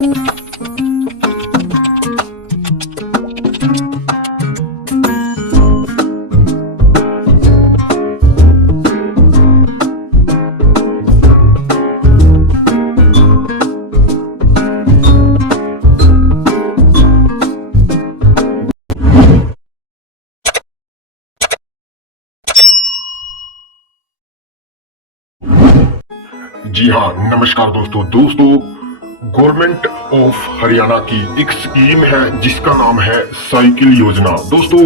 जी हाँ, नमस्कार दोस्तों गवर्नमेंट ऑफ हरियाणा की एक स्कीम है जिसका नाम है साइकिल योजना। दोस्तों,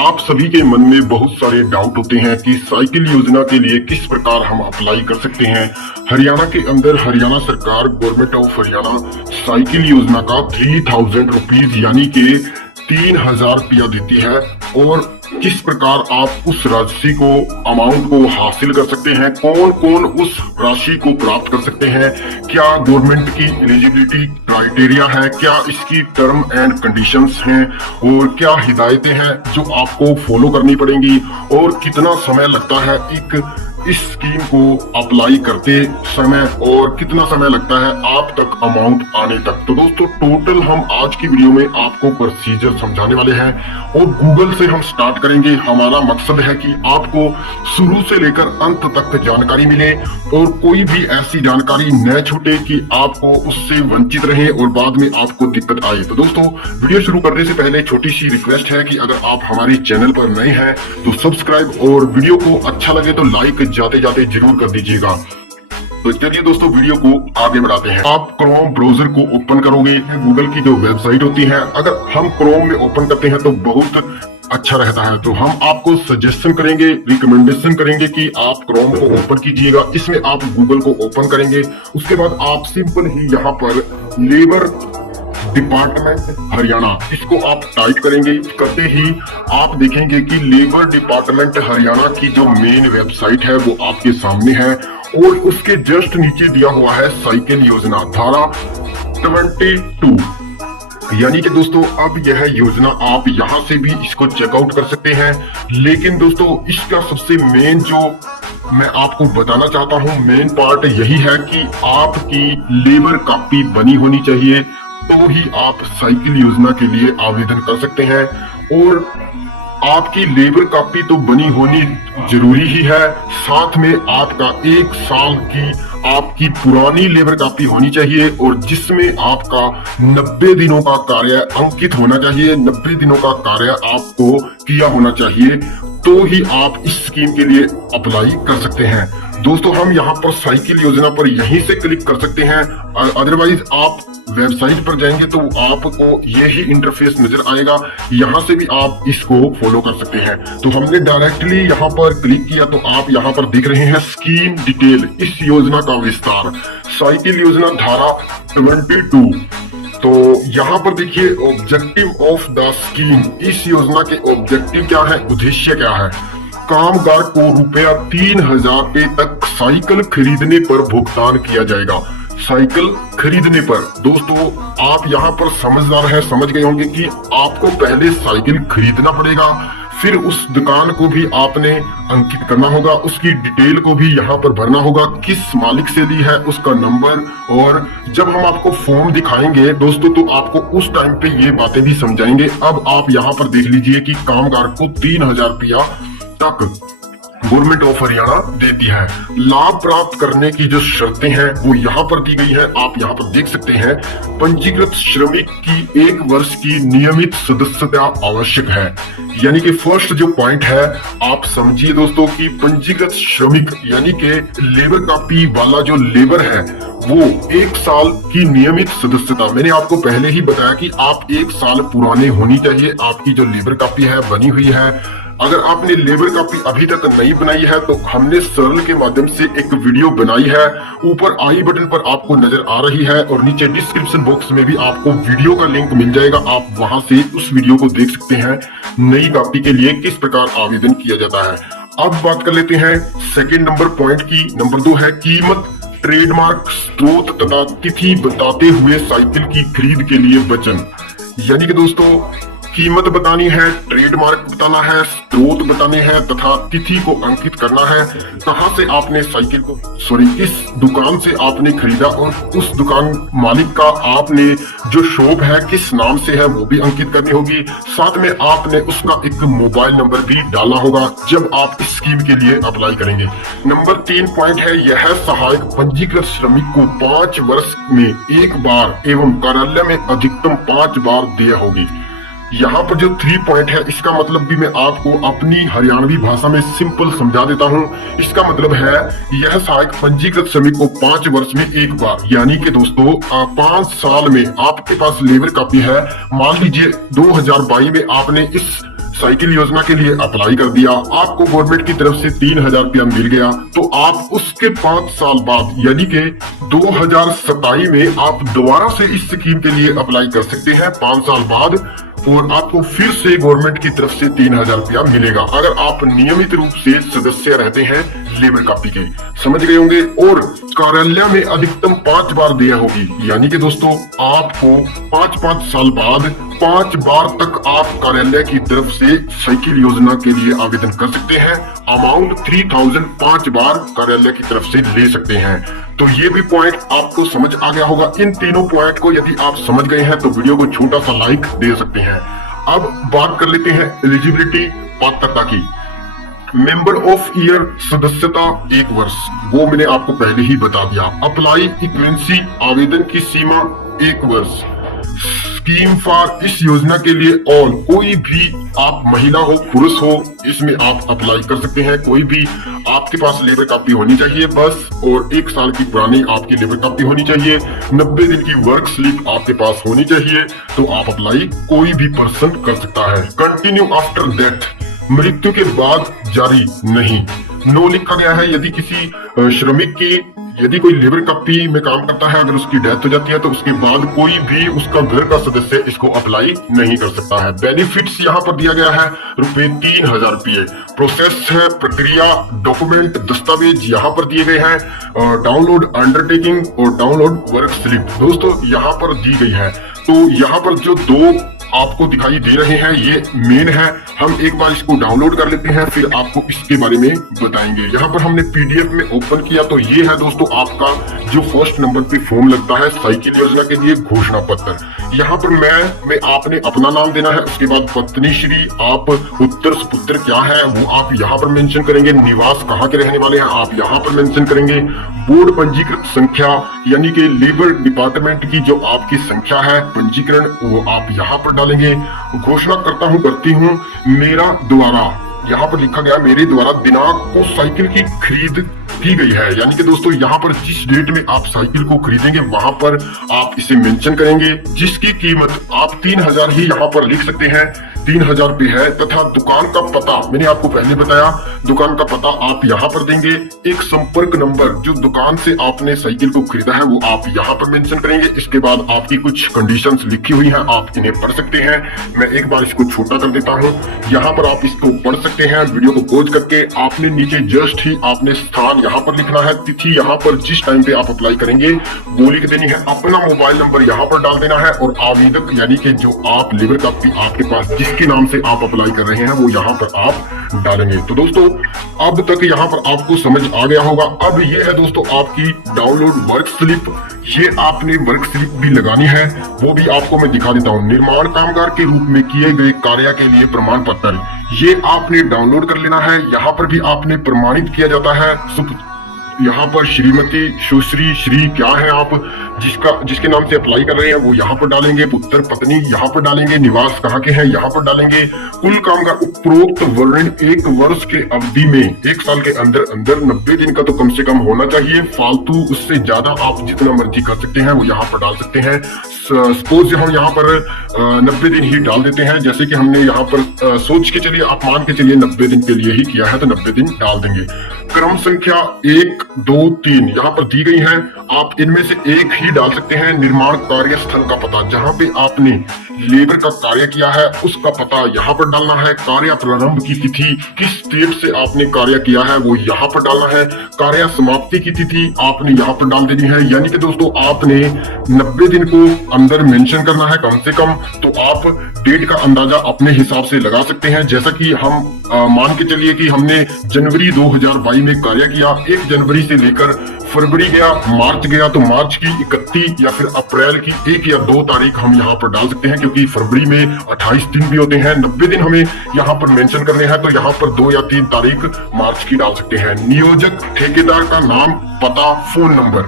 आप सभी के मन में बहुत सारे डाउट होते हैं कि साइकिल योजना के लिए किस प्रकार हम अप्लाई कर सकते हैं। हरियाणा के अंदर हरियाणा सरकार गवर्नमेंट ऑफ हरियाणा साइकिल योजना का 3000 रुपीज यानी कि 3000 रुपया देती है, और किस प्रकार आप उस राशि को अमाउंट को हासिल कर सकते हैं, कौन कौन उस राशि को प्राप्त कर सकते हैं, क्या गवर्नमेंट की एलिजिबिलिटी क्राइटेरिया है, क्या इसकी टर्म एंड कंडीशंस हैं, और क्या हिदायतें हैं जो आपको फॉलो करनी पड़ेंगी, और कितना समय लगता है एक इस स्कीम को अप्लाई करते समय, और कितना समय लगता है आप तक अमाउंट आने तक। तो दोस्तों, टोटल हम आज की वीडियो में आपको प्रोसीजर समझाने वाले हैं, और गूगल से हम स्टार्ट करेंगे। हमारा मकसद है कि आपको शुरू से लेकर अंत तक जानकारी मिले, और कोई भी ऐसी जानकारी न छूटे कि आपको उससे वंचित रहे और बाद में आपको दिक्कत आए। तो दोस्तों, वीडियो शुरू करने से पहले छोटी सी रिक्वेस्ट है कि अगर आप हमारे चैनल पर नए हैं तो सब्सक्राइब, और वीडियो को अच्छा लगे तो लाइक जाते जाते जरूर कर दीजिएगा। तो चलिए दोस्तों, वीडियो को आगे बढ़ाते हैं। आप क्रोम ब्राउजर को ओपन करोगे, गूगल की जो वेबसाइट होती है, अगर हम क्रोम में ओपन करते हैं तो बहुत अच्छा रहता है। तो हम आपको सजेशन करेंगे, रिकमेंडेशन करेंगे कि आप क्रोम को ओपन कीजिएगा। इसमें आप गूगल को ओपन करेंगे, उसके बाद आप सिंपल ही यहाँ पर लेबर डिपार्टमेंट हरियाणा इसको आप टाइप करेंगे। करते ही आप देखेंगे कि लेबर डिपार्टमेंट हरियाणा की जो मेन वेबसाइट है वो आपके सामने है, और उसके जस्ट नीचे दिया हुआ है साइकिल योजना धारा 22। यानी कि दोस्तों, अब यह योजना आप यहां से भी इसको चेकआउट कर सकते हैं। लेकिन दोस्तों, इसका सबसे मेन जो मैं आपको बताना चाहता हूं, मेन पार्ट यही है कि आपकी लेबर कॉपी बनी होनी चाहिए, तो ही आप साइकिल योजना के लिए आवेदन कर सकते हैं। और आपकी लेबर कॉपी तो बनी होनी जरूरी ही है, साथ में आपका 1 साल की आपकी पुरानी लेबर कॉपी होनी चाहिए, और जिसमें आपका 90 दिनों का कार्य अंकित होना चाहिए। 90 दिनों का कार्य आपको किया होना चाहिए, तो ही आप इस स्कीम के लिए अप्लाई कर सकते हैं। दोस्तों, हम यहाँ पर साइकिल योजना पर यहीं से क्लिक कर सकते हैं, अदरवाइज आप वेबसाइट पर जाएंगे तो आपको यही इंटरफेस नजर आएगा। यहाँ से भी आप इसको फॉलो कर सकते हैं। तो हमने डायरेक्टली यहाँ पर क्लिक किया तो आप यहाँ पर देख रहे हैं स्कीम डिटेल, इस योजना का विस्तार, साइकिल योजना धारा 22। तो यहाँ पर देखिए ऑब्जेक्टिव ऑफ द स्कीम, इस योजना के ऑब्जेक्टिव क्या है, उद्देश्य क्या है। कामगार को रुपया 3000 रुपए तक साइकिल खरीदने पर भुगतान किया जाएगा। साइकिल खरीदने पर दोस्तों, आप यहाँ पर समझदार हैं, समझ गए होंगे कि आपको पहले साइकिल खरीदना पड़ेगा, फिर उस दुकान को भी आपने अंकित करना होगा, उसकी डिटेल को भी यहाँ पर भरना होगा, किस मालिक से ली है उसका नंबर। और जब हम आपको फॉर्म दिखाएंगे दोस्तों, तो आपको उस टाइम पे ये बातें भी समझाएंगे। अब आप यहाँ पर देख लीजिए कि कामगार को 3000 रुपया तक गवर्नमेंट ऑफ हरियाणा देती है। लाभ प्राप्त करने की जो शर्तें हैं वो यहाँ पर दी गई है, आप यहाँ पर देख सकते हैं। पंजीकृत श्रमिक की 1 वर्ष की नियमित सदस्यता आवश्यक है। यानी कि फर्स्ट जो पॉइंट है, आप समझिए दोस्तों कि पंजीकृत श्रमिक यानी कि लेबर कॉपी वाला जो लेबर है वो 1 साल की नियमित सदस्यता, मैंने आपको पहले ही बताया कि आप 1 साल पुराने होनी चाहिए आपकी जो लेबर कॉपी है बनी हुई है। अगर आपने लेबर कॉपी अभी तक नहीं बनाई है तो हमने सरल के माध्यम से एक वीडियो बनाई है, ऊपर आई बटन पर आपको नजर आ रही है, और नीचे डिस्क्रिप्शन बॉक्स में भी आपको वीडियो का लिंक मिल जाएगा। आप वहां से उस वीडियो को देख सकते हैं, नई कॉपी के लिए किस प्रकार आवेदन किया जाता है। अब बात कर लेते हैं सेकेंड नंबर पॉइंट की। नंबर 2 है कीमत, ट्रेडमार्क, स्रोत तथा तिथि बताते हुए साइकिल की खरीद के लिए वचन। यानी कि दोस्तों, कीमत बतानी है, ट्रेडमार्क बताना है, स्रोत बताने हैं तथा तिथि को अंकित करना है। कहां से आपने साइकिल को किस दुकान से आपने खरीदा और उस दुकान मालिक का आपने जो शॉप है किस नाम से है वो भी अंकित करनी होगी। साथ में आपने उसका एक मोबाइल नंबर भी डालना होगा जब आप इस स्कीम के लिए अप्लाई करेंगे। नंबर 3 पॉइंट है, यह सहायक पंजीकृत श्रमिक को 5 वर्ष में एक बार एवं कार्यालय में अधिकतम 5 बार देय होगी। यहाँ पर जो 3 पॉइंट है इसका मतलब भी मैं आपको अपनी हरियाणवी भाषा में सिंपल समझा देता हूँ। इसका मतलब है यह सहायक पंजीकृत श्रमिक को 5 वर्ष में एक बार, यानी कि दोस्तों 5 साल में आपके पास लेबर कापी है। मान लीजिए 2022 में आपने इस साइकिल योजना के लिए अप्लाई कर दिया, आपको गवर्नमेंट की तरफ से 3000 रुपया मिल गया, तो आप उसके 5 साल बाद यानी कि 2027 में आप दोबारा से इस स्कीम के लिए अप्लाई कर सकते हैं 5 साल बाद, और आपको फिर से गवर्नमेंट की तरफ से 3000 रुपया मिलेगा अगर आप नियमित रूप से सदस्य रहते हैं लेबर कापी के। समझ गए होंगे। और कार्यालय में अधिकतम 5 बार देय होगी, यानी कि दोस्तों आपको 5-5 साल बाद 5 बार तक आप कार्यालय की तरफ से साइकिल योजना के लिए आवेदन कर सकते हैं। अमाउंट 3000 5 बार कार्यालय की तरफ से ले सकते हैं। तो ये भी पॉइंट आपको समझ आ गया होगा। इन तीनों पॉइंट को यदि आप समझ गए हैं तो वीडियो को छोटा सा लाइक दे सकते हैं। अब बात कर लेते हैं एलिजिबिलिटी, पात्रता की। मेंबर ऑफ ईयर सदस्यता 1 वर्ष, वो मैंने आपको पहले ही बता दिया। अप्लाई इक्वेंसी, आवेदन की सीमा 1 वर्ष। स्कीम फॉर, इस योजना के लिए ऑल, कोई भी आप महिला हो पुरुष हो इसमें आप अप्लाई कर सकते हैं। कोई भी आपके पास लेबर कापी होनी चाहिए बस, और 1 साल की पुरानी आपकी लेबर कापी होनी चाहिए। 90 दिन की वर्क स्लिप आपके पास होनी चाहिए, तो आप अप्लाई कोई भी पर्सन कर सकता है। कंटिन्यू आफ्टर डेथ, मृत्यु के बाद जारी नहीं। नो लिखा गया है। यदि किसी श्रमिक की यदि कोई लेबर कापी में काम करता है, अगर उसकी डेथ हो जाती है तो उसके बाद कोई भी उसका घर का सदस्य इसको अप्लाई नहीं कर सकता है। बेनिफिट्स यहाँ पर दिया गया है ₹3000 रुपये। प्रोसेस है, प्रक्रिया, डॉक्यूमेंट, दस्तावेज यहाँ पर दिए गए हैं। डाउनलोड अंडरटेकिंग और डाउनलोड वर्क स्लिप दोस्तों यहाँ पर दी गई है। तो यहाँ पर जो 2 आपको दिखाई दे रहे हैं ये मेन है। हम एक बार इसको डाउनलोड कर लेते हैं, फिर आपको इसके बारे में बताएंगे। यहाँ पर हमने पीडीएफ में ओपन किया तो ये है दोस्तों आपका जो फर्स्ट नंबर पे फॉर्म लगता है साइकिल योजना के लिए, घोषणा पत्र। यहाँ पर मैं आपने अपना नाम देना है, उसके बाद पत्नी श्री, आप उत्तर सुपुत्र क्या है वो आप यहाँ पर मेंशन करेंगे। निवास कहाँ के रहने वाले हैं आप यहाँ पर मेंशन करेंगे। बोर्ड पंजीकृत संख्या यानी कि लेबर डिपार्टमेंट की जो आपकी संख्या है पंजीकरण वो आप यहाँ पर डालेंगे। घोषणा करता हूँ, करती हूँ मेरा द्वारा, यहाँ पर लिखा गया मेरे द्वारा दिनांक को साइकिल की खरीद की गई है, यानी कि दोस्तों यहाँ पर जिस डेट में आप साइकिल को खरीदेंगे वहां पर आप इसे मेंशन करेंगे। जिसकी कीमत आप 3000 ही यहाँ पर लिख सकते हैं, 3000 रुपये है। तथा दुकान का पता मैंने आपको पहले बताया, दुकान का पता आप यहाँ पर देंगे। एक संपर्क नंबर, जो दुकान से आपने साइकिल को खरीदा है वो आप यहाँ पर मेंशन करेंगे। इसके बाद आपकी कुछ कंडीशंस लिखी हुई हैं, आप इन्हें पढ़ सकते हैं। मैं एक बार इसको छोटा कर देता हूँ, यहाँ पर आप इसको पढ़ सकते हैं। वीडियो को पॉज करके आपने नीचे जस्ट ही आपने स्थान यहाँ पर लिखना है, तिथि यहाँ पर जिस टाइम पे आप अप्लाई करेंगे वो लिख देनी है। अपना मोबाइल नंबर यहाँ पर डाल देना है और आवेदक यानी कि जो आप लेबर कापी आपके पास जिसके नाम से आप अप्लाई कर रहे हैं वो यहाँ पर आप डालेंगे। तो दोस्तों अब तक यहाँ पर आपको समझ आ गया होगा। अब ये है दोस्तों आपकी डाउनलोड वर्क स्लिप। ये आपने वर्क स्लिप भी लगानी है, वो भी आपको मैं दिखा देता हूँ। निर्माण कामगार के रूप में किए गए कार्य के लिए प्रमाण पत्र, ये आपने डाउनलोड कर लेना है। यहाँ पर भी आपने प्रमाणित किया जाता है। यहाँ पर श्रीमती, सुश्री, श्री क्या है आप जिसके नाम से अप्लाई कर रहे हैं वो यहाँ पर डालेंगे। पुत्र पत्नी यहाँ पर डालेंगे। निवास कहाँ के हैं यहाँ पर डालेंगे। कुल कामगार उपरोक्त वर्णन 1 वर्ष के अवधि में 1 साल के अंदर 90 दिन का तो कम से कम होना चाहिए। फालतू उससे ज्यादा आप जितना मर्जी कर सकते हैं वो यहाँ पर डाल सकते हैं। सपोज हम यहाँ पर 90 दिन ही डाल देते हैं, जैसे कि हमने यहाँ पर सोच के चलिए, आप मान के चलिए 90 दिन के लिए ही किया है तो 90 दिन डाल देंगे। क्रम संख्या 1, 2, 3 यहाँ पर दी गई हैं। आप इनमें से एक ही डाल सकते हैं। निर्माण कार्य स्थल का पता, जहाँ पे आपने लेबर का कार्य किया है उसका पता यहाँ पर डालना है। कार्य प्रारंभ की तिथि, किस डेट से आपने कार्य किया है वो यहाँ पर डालना है। कार्य समाप्ति की तिथि आपने यहाँ पर डाल देनी है। यानी कि दोस्तों आपने 90 दिन को अंदर मेंशन करना है कम से कम। तो आप डेट का अंदाजा अपने हिसाब से लगा सकते हैं। जैसा कि हम मान के चलिए कि हमने जनवरी 2022 में कार्य किया, 1 जनवरी से लेकर फरवरी गया, मार्च गया, तो मार्च की 31 या फिर अप्रैल की 1 या 2 तारीख हम यहाँ पर डाल सकते हैं, क्योंकि फरवरी में 28 दिन भी होते हैं। 90 दिन हमें यहाँ पर मेंशन करने हैं, तो यहाँ पर 2 या 3 तारीख मार्च की डाल सकते हैं। नियोजक ठेकेदार का नाम, पता, फोन नंबर,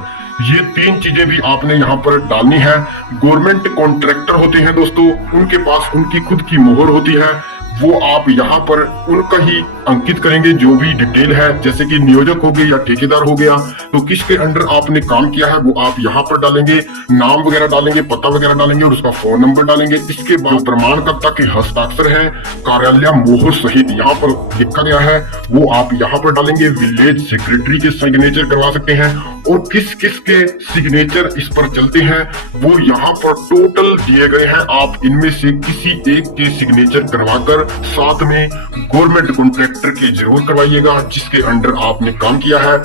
ये 3 चीजें भी आपने यहाँ पर डालनी है। गवर्नमेंट कॉन्ट्रैक्टर होते हैं दोस्तों, उनके पास उनकी खुद की मोहर होती है, वो आप यहाँ पर उनका ही अंकित करेंगे। जो भी डिटेल है, जैसे कि नियोजक हो गया या ठेकेदार हो गया, तो किसके अंडर आपने काम किया है वो आप यहाँ पर डालेंगे। नाम वगैरह डालेंगे, पता वगैरह डालेंगे और उसका फोन नंबर डालेंगे। इसके बाद प्रमाणकर्ता के हस्ताक्षर है, कार्यालय मोहर सहित यहाँ पर लिखा गया है, वो आप यहाँ पर डालेंगे। विलेज सेक्रेटरी के सिग्नेचर करवा सकते हैं, और किस किस के सिग्नेचर इस पर चलते हैं वो यहाँ पर टोटल दिए गए हैं। आप इनमें से किसी एक के सिग्नेचर करवाकर साथ में गवर्नमेंट कॉन्ट्रैक्टर के जरूर करवाइएगा। जिसके अंडर आपने काम किया है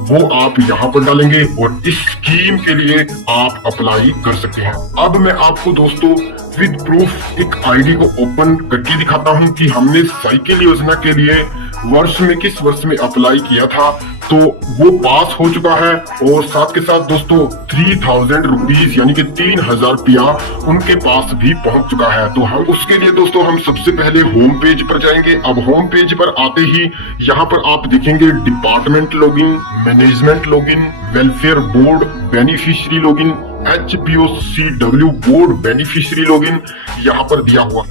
वो आप यहाँ पर डालेंगे, और इस स्कीम के लिए आप अप्लाई कर सकते हैं। अब मैं आपको दोस्तों विद प्रूफ एक आईडी को ओपन करके दिखाता हूँ कि हमने साइकिल योजना के लिए किस वर्ष में अप्लाई किया था। तो वो पास हो चुका है, और साथ के साथ दोस्तों 3000 रुपीज यानी कि 3000 रुपया उनके पास भी पहुंच चुका है। तो हम उसके लिए दोस्तों हम सबसे पहले होम पेज पर जाएंगे। अब होम पेज पर आते ही यहाँ पर आप देखेंगे department login, management login, welfare board beneficiary login, HPOCW board beneficiary login यहाँ पर दिया हुआ।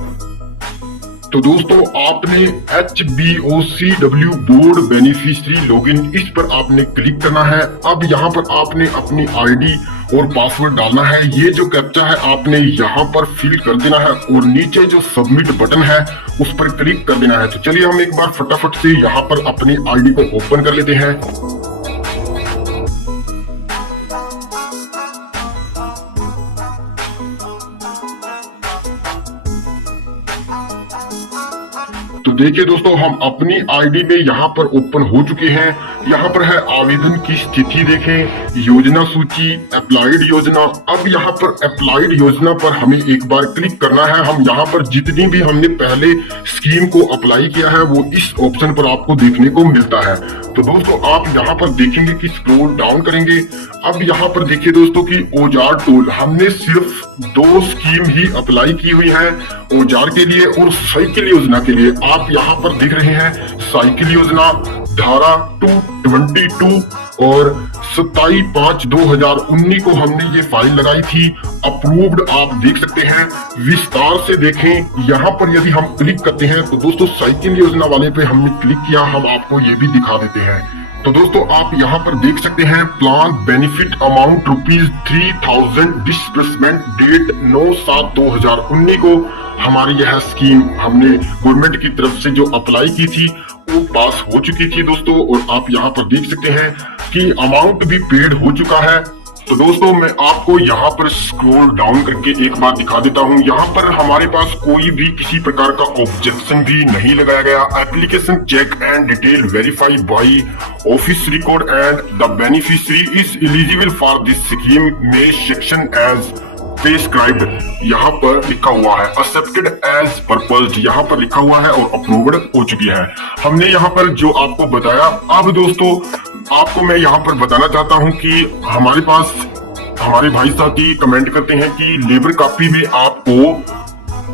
तो दोस्तों आपने HBOCW बोर्ड बेनिफिशियरी लॉगिन, इस पर आपने क्लिक करना है। अब यहाँ पर आपने अपनी आईडी और पासवर्ड डालना है। ये जो कैप्चा है आपने यहाँ पर फिल कर देना है, और नीचे जो सबमिट बटन है उस पर क्लिक कर देना है। तो चलिए हम एक बार फटाफट से यहाँ पर अपनी आईडी को ओपन कर लेते हैं। तो देखिए दोस्तों हम अपनी आईडी में यहाँ पर ओपन हो चुके हैं। यहाँ पर है आवेदन की स्थिति देखें, योजना सूची, अप्लाइड योजना। अब यहाँ पर अप्लाइड योजना पर हमें एक बार क्लिक करना है। हम यहाँ पर जितनी भी हमने पहले स्कीम को अप्लाई किया है वो इस ऑप्शन पर आपको देखने को मिलता है। तो दोस्तों आप यहाँ पर देखेंगे कि स्क्रॉल डाउन करेंगे। अब यहाँ पर देखिए दोस्तों कि औजार टूल, हमने सिर्फ 2 स्कीम ही अप्लाई की हुई है, औजार के लिए और साइकिल योजना के लिए। आप यहाँ पर देख रहे हैं साइकिल योजना धारा 222 और 27/5/2019 को हमने ये फाइल लगाई थी। अप्रूव्ड आप देख सकते हैं, विस्तार से देखें। यहाँ पर यदि हम क्लिक करते हैं तो दोस्तों साइकिल योजना वाले पे हमने क्लिक किया, हम आपको ये भी दिखा देते हैं। तो दोस्तों आप यहाँ पर देख सकते हैं plan benefit amount ₹3000 disbursement date 9/7/2019 को हमारी यह स्कीम हमने गवर्नमेंट की तरफ से जो अप्लाई की थी वो पास हो चुकी थी दोस्तों। और आप यहाँ पर देख सकते हैं कि अमाउंट भी पेड हो चुका है। तो दोस्तों मैं आपको यहाँ पर स्क्रॉल डाउन करके एक बार दिखा देता हूँ। यहाँ पर हमारे पास कोई भी किसी प्रकार का ऑब्जेक्शन भी नहीं लगाया गया। Application check and detail verify by office record and the beneficiary is eligible for this scheme में सेक्शन एज प्रेस्क्राइब्ड यहाँ पर लिखा हुआ है, एक्सेप्टेड एज पर्पज्ड यहाँ पर लिखा हुआ है और अप्रूव्ड हो चुकी है। हमने यहाँ पर जो आपको बताया। अब दोस्तों आपको मैं यहाँ पर बताना चाहता हूँ कि हमारे पास हमारे भाई साहब की कमेंट करते हैं कि लेबर कॉपी में आपको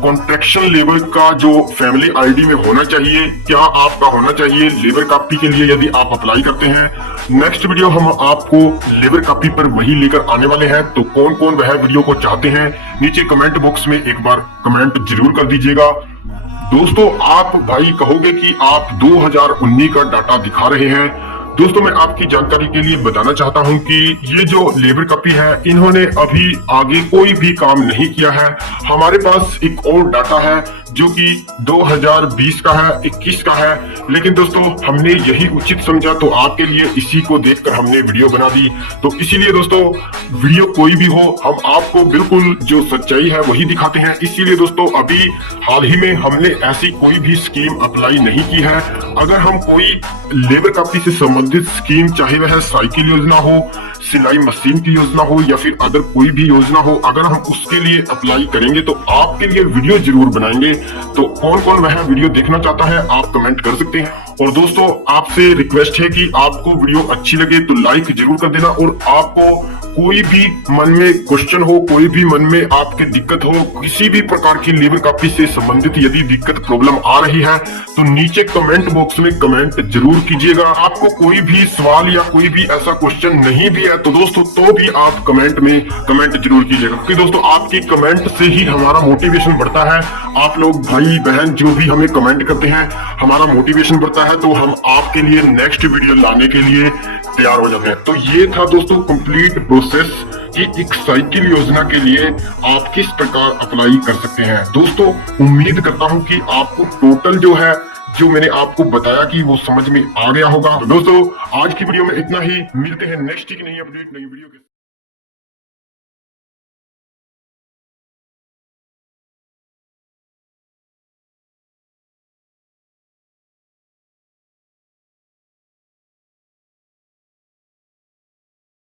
कॉन्ट्रैक्शन लेबर का जो फैमिली आईडी में होना चाहिए, क्या आपका होना चाहिए लेबर कॉपी के लिए यदि आप अप्लाई करते हैं। नेक्स्ट वीडियो हम आपको लेबर कॉपी पर वही लेकर आने वाले हैं। तो कौन कौन वह वीडियो को चाहते हैं नीचे कमेंट बॉक्स में एक बार कमेंट जरूर कर दीजिएगा। दोस्तों आप भाई कहोगे कि आप 2019 का डाटा दिखा रहे हैं। दोस्तों मैं आपकी जानकारी के लिए बताना चाहता हूं कि ये जो लेबर कॉपी है इन्होंने अभी आगे कोई भी काम नहीं किया है। हमारे पास एक और डाटा है जो कि 2020 का है, 21 का है। लेकिन दोस्तों हमने यही उचित समझा तो आपके लिए इसी को देखकर हमने वीडियो बना दी। तो इसीलिए दोस्तों वीडियो कोई भी हो, हम आपको बिल्कुल जो सच्चाई है वही दिखाते हैं। इसीलिए दोस्तों अभी हाल ही में हमने ऐसी कोई भी स्कीम अप्लाई नहीं की है। अगर हम कोई लेबर कापी से संबंधित स्कीम, चाहे वह साइकिल योजना हो, सिलाई मशीन की योजना हो या फिर अदर कोई भी योजना हो, अगर हम उसके लिए अप्लाई करेंगे तो आपके लिए वीडियो जरूर बनाएंगे। तो कौन कौन वह वीडियो देखना चाहता है आप कमेंट कर सकते हैं। और दोस्तों आपसे रिक्वेस्ट है कि आपको वीडियो अच्छी लगे तो लाइक जरूर कर देना। और आपको कोई भी मन में क्वेश्चन हो, कोई भी मन में आपके दिक्कत हो, किसी भी प्रकार की लेबर कापी से संबंधित यदि दिक्कत प्रॉब्लम आ रही है तो नीचे कमेंट बॉक्स में कमेंट जरूर कीजिएगा। आपको कोई भी सवाल या कोई भी ऐसा क्वेश्चन नहीं भी है तो दोस्तों तो भी आप कमेंट में कमेंट जरूर कीजिएगा, क्योंकि दोस्तों आपकी कमेंट से ही हमारा मोटिवेशन बढ़ता है। आप लोग भाई बहन जो भी हमें कमेंट करते हैं हमारा मोटिवेशन बढ़ता है, तो हम आपके लिए नेक्स्ट वीडियो लाने के लिए तैयार हो जाते हैं। तो ये था दोस्तों कंप्लीट प्रोसेस कि एक साइकिल योजना के लिए आप किस प्रकार अप्लाई कर सकते हैं। दोस्तों उम्मीद करता हूं कि आपको टोटल जो है जो मैंने आपको बताया कि वो समझ में आ गया होगा। तो दोस्तों आज की वीडियो में इतना ही, मिलते हैं नेक्स्ट की नई अपडेट नई वीडियो के